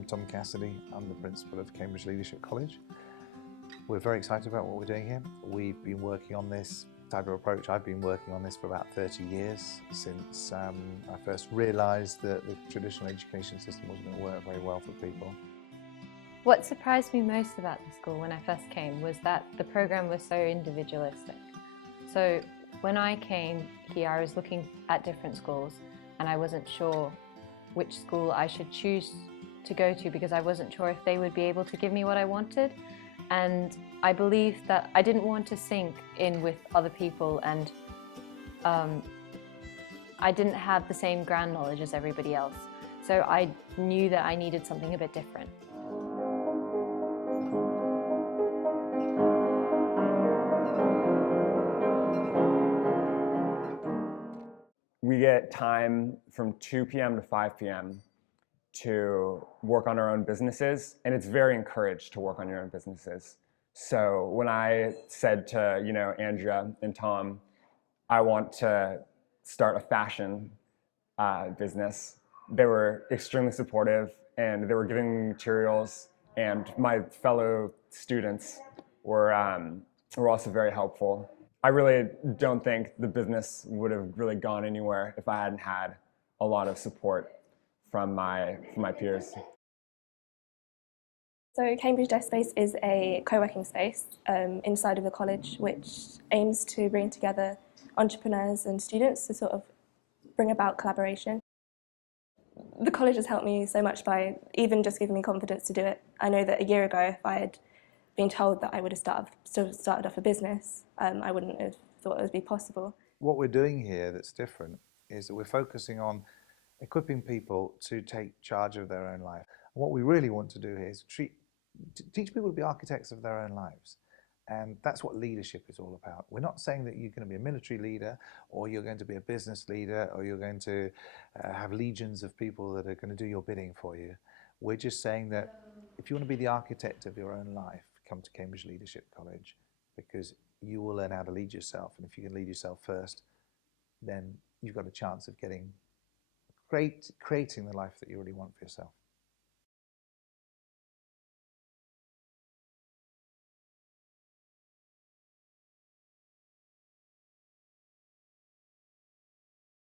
I'm Tom Cassidy. I'm the principal of Cambridge Leadership College. We're very excited about what we're doing here. We've been working on this type of approach. I've been working on this for about 30 years since I first realised that the traditional education system wasn't going to work very well for people. What surprised me most about the school when I first came was that the program was so individualistic. So when I came here, I was looking at different schools and I wasn't sure which school I should choose to go to because I wasn't sure if they would be able to give me what I wanted. And I believed that I didn't want to sink in with other people, and I didn't have the same ground knowledge as everybody else. So I knew that I needed something a bit different. We get time from 2 p.m. to 5 p.m. to work on our own businesses, and it's very encouraged to work on your own businesses. So when I said to Andrea and Tom, I want to start a fashion business, they were extremely supportive, and they were giving me materials, and my fellow students were also very helpful. I really don't think the business would have really gone anywhere if I hadn't had a lot of support from my peers. So Cambridge Desk Space is a co-working space inside of the college which aims to bring together entrepreneurs and students to sort of bring about collaboration. The college has helped me so much by even just giving me confidence to do it. I know that a year ago, if I had been told that I would have started off a business, I wouldn't have thought it would be possible. What we're doing here that's different is that we're focusing on equipping people to take charge of their own life. And what we really want to do here is teach people to be architects of their own lives. And that's what leadership is all about. We're not saying that you're going to be a military leader, or you're going to be a business leader, or you're going to have legions of people that are going to do your bidding for you. We're just saying that if you want to be the architect of your own life, come to Cambridge Leadership College, because you will learn how to lead yourself. And if you can lead yourself first, then you've got a chance of creating the life that you really want for yourself.